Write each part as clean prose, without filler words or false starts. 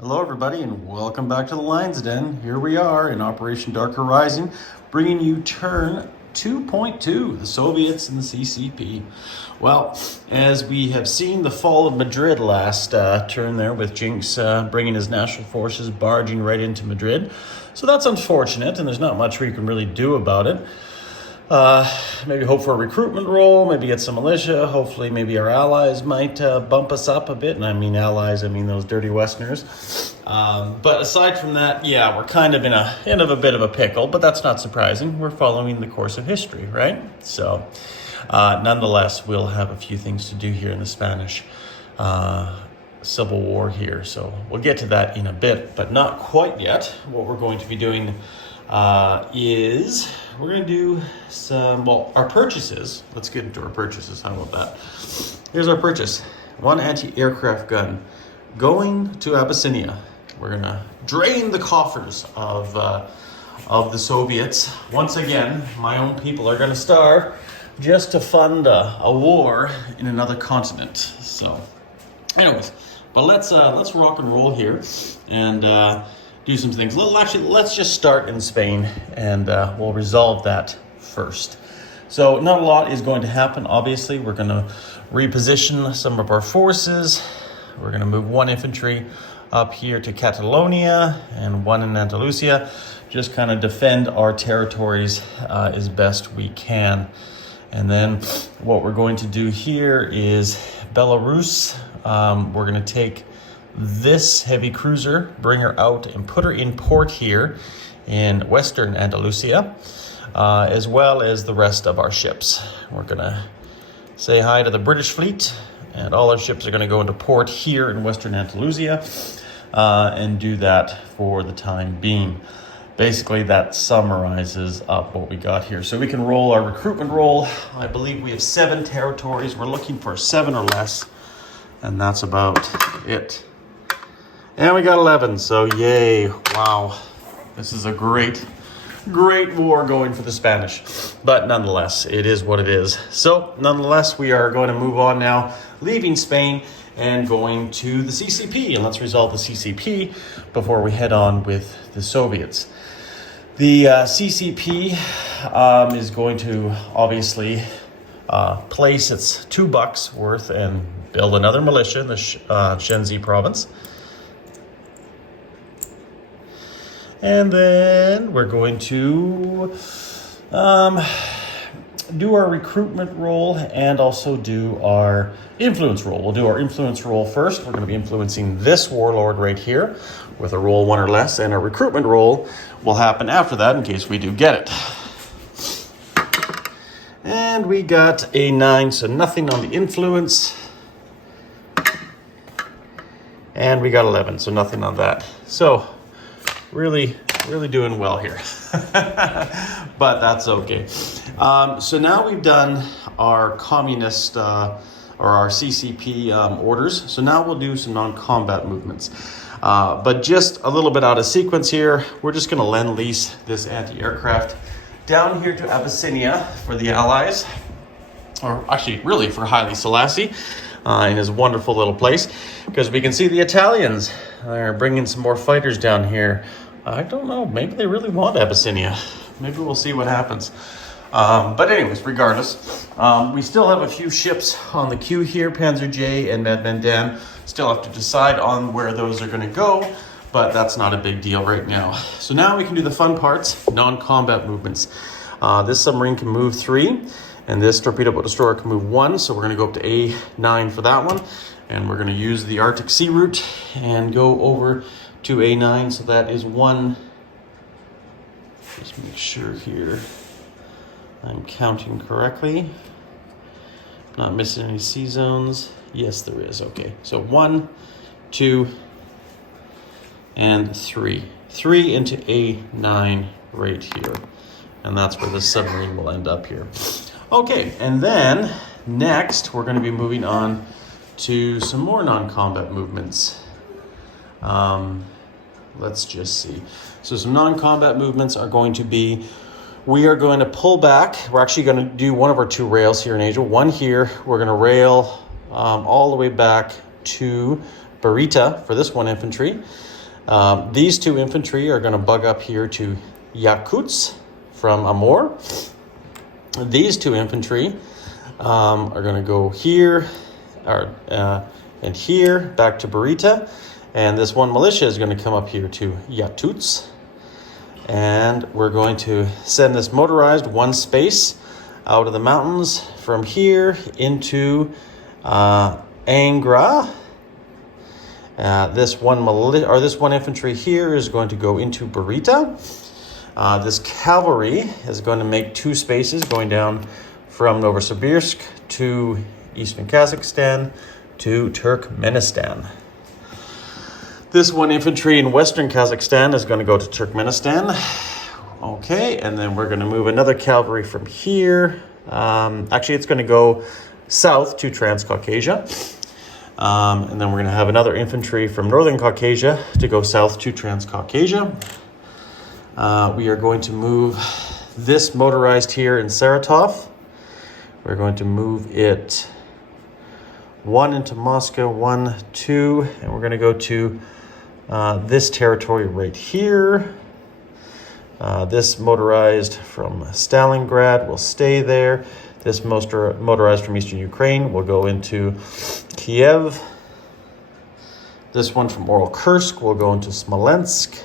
Hello everybody and welcome back to the Lion's Den. Here we are in Operation Dark Horizon, bringing you turn 2.2, the Soviets and the C.P.P. Well, as we have seen the fall of Madrid last turn there, with Jinx bringing his national forces barging right into Madrid. So that's unfortunate, and there's not much we can really do about it. Maybe hope for a recruitment role, maybe get some militia. Hopefully maybe our allies might bump us up a bit. And I mean allies, I mean those dirty Westerners. But aside from that, yeah, we're kind of in a bit of a pickle, but that's not surprising. We're following the course of history, right? So nonetheless, we'll have a few things to do here in the Spanish Civil War here. So we'll get to that in a bit, but not quite yet. What we're going to be doing is we're going to do our purchases. Let's get into our purchases. How about that? Here's our purchase. One anti-aircraft gun going to Abyssinia. We're going to drain the coffers of the Soviets. Once again, my own people are going to starve just to fund a war in another continent. So anyways, but let's rock and roll here and do some things. Let's just start in Spain, and we'll resolve that first. So not a lot is going to happen. Obviously, we're going to reposition some of our forces. We're going to move one infantry up here to Catalonia and one in Andalusia. Just kind of defend our territories as best we can. And then what we're going to do here is Belarus. We're going to take this heavy cruiser, bring her out and put her in port here in Western Andalusia, as well as the rest of our ships. We're going to say hi to the British fleet, and all our ships are going to go into port here in Western Andalusia and do that for the time being. Basically, that summarizes up what we got here. So we can roll our recruitment roll. I believe we have 7 territories. We're looking for 7 or less, and that's about it. And we got 11, so yay, wow. This is a great war going for the Spanish. But nonetheless, it is what it is. So nonetheless, we are going to move on now, leaving Spain and going to the C.P.P. And let's resolve the C.P.P. before we head on with the Soviets. The C.P.P. is going to obviously place its $2 worth and build another militia in the Shenzi province. And then we're going to do our recruitment role and also do our influence role. We'll do our influence role first. We're going to be influencing this warlord right here with a roll 1 or less, and our recruitment role will happen after that in case we do get it. And we got a 9, so nothing on the influence. And we got 11, so nothing on that. So really doing well here. But that's okay. So now we've done our communist or our C.P.P. orders. So now we'll do some non-combat movements. But just a little bit out of sequence here. We're just going to lend-lease this anti-aircraft down here to Abyssinia for the Allies. Or actually, really for Haile Selassie in his wonderful little place. Because we can see the Italians are bringing some more fighters down here. I don't know. Maybe they really want Abyssinia. Maybe we'll see what happens. But anyways, regardless, we still have a few ships on the queue here. Panzer J and Madman Dan. Still have to decide on where those are going to go. But that's not a big deal right now. So now we can do the fun parts, non-combat movements. This submarine can move 3. And this torpedo boat destroyer can move 1. So we're going to go up to A9 for that one. And we're going to use the Arctic Sea route and go over to A9. So that is 1. Just make sure here I'm counting correctly. Not missing any sea zones. Yes, there is. Okay. So 1, 2, and 3. 3 into A9 right here. And that's where the submarine will end up here. Okay, and then next we're going to be moving on to some more non-combat movements. Let's just see. So some non-combat movements are going to be, we are going to pull back. We're actually going to do one of our 2 rails here in Asia. One here, we're going to rail all the way back to Barita for this one infantry. These two infantry are going to bug up here to Yakutsk from Amur. These two infantry are going to go here and here back to Barita. And this one militia is going to come up here to Yakutsk. And we're going to send this motorized one space out of the mountains from here into Angra. This one infantry here is going to go into Barita. This cavalry is going to make two spaces going down from Novosibirsk to eastern Kazakhstan to Turkmenistan. This one infantry in western Kazakhstan is going to go to Turkmenistan. Okay, and then we're going to move another cavalry from here. Actually, it's going to go south to Transcaucasia. And then we're going to have another infantry from northern Caucasia to go south to Transcaucasia. We are going to move this motorized here in Saratov. We're going to move it one into Moscow, 1, 2, and we're going to go to this territory right here. This motorized from Stalingrad will stay there. This motorized from eastern Ukraine will go into Kiev. This one from Oral Kursk will go into Smolensk.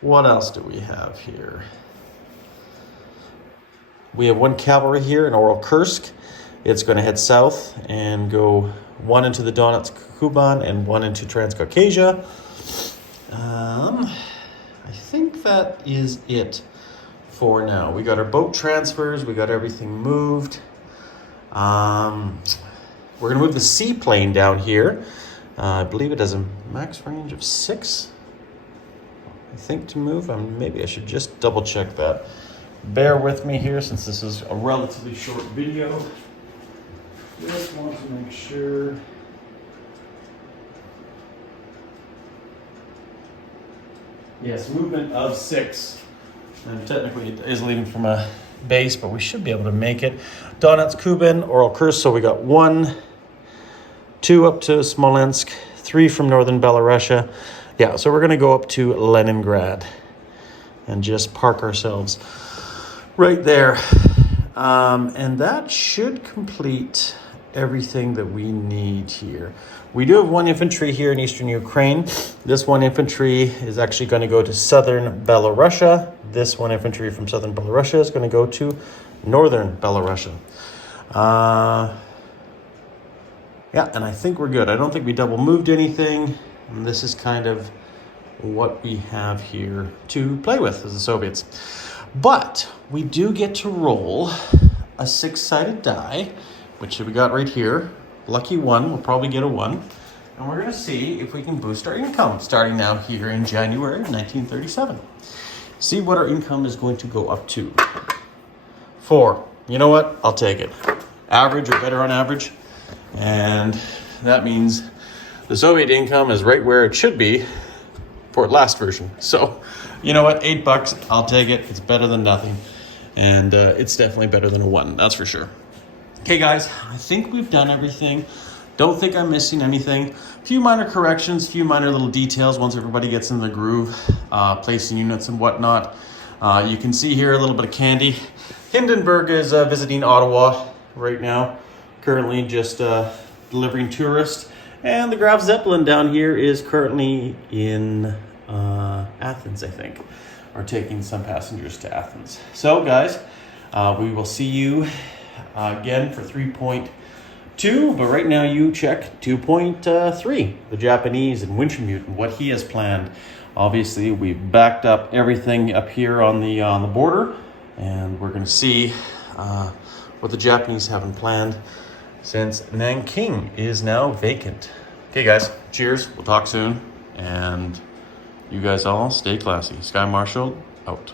What else do we have here? We have one cavalry here in Oral Kursk. It's going to head south and go one into the Donetsk Kuban and one into Transcaucasia. I think that is it for now. We got our boat transfers. We got everything moved. We're going to move the seaplane down here. I believe it has a max range of 6. I think to move. Maybe I should just double check that. Bear with me here since this is a relatively short video. Just want to make sure. Yes, movement of 6. And technically it is leaving from a base, but we should be able to make it. Donetsk, Kuban, Oral Kursk. So we got 1, 2 up to Smolensk, 3 from northern Belarusia. Yeah, so we're going to go up to Leningrad and just park ourselves right there. And that should complete everything that we need here. We do have one infantry here in eastern Ukraine. This one infantry is actually going to go to southern Belarusia. This one infantry from southern Belarusia is going to go to northern Belarusia. Yeah, and I think we're good. I don't think we double moved anything. And this is kind of what we have here to play with as the Soviets. But we do get to roll a 6-sided die, which we got right here. Lucky 1, we'll probably get a 1. And we're going to see if we can boost our income starting now here in January 1937. See what our income is going to go up to. 4. You know what? I'll take it. Average or better on average. And that means the Soviet income is right where it should be for last version. So, you know what? $8, I'll take it. It's better than nothing. And it's definitely better than a 1, that's for sure. Okay, guys, I think we've done everything. Don't think I'm missing anything. A few minor corrections, few minor little details once everybody gets in the groove, placing units and whatnot. You can see here a little bit of candy. Hindenburg is visiting Ottawa right now, currently just delivering tourists. And the Graf Zeppelin down here is currently in Athens, I think, or taking some passengers to Athens. So, guys, we will see you again for 3.2, but right now you check 2.3, the Japanese and Wintermute and what he has planned. Obviously, we've backed up everything up here on the border, and we're going to see what the Japanese haven't planned since Nanking is now vacant. Okay, guys, cheers. We'll talk soon, and you guys all stay classy. Sky Marshall, out.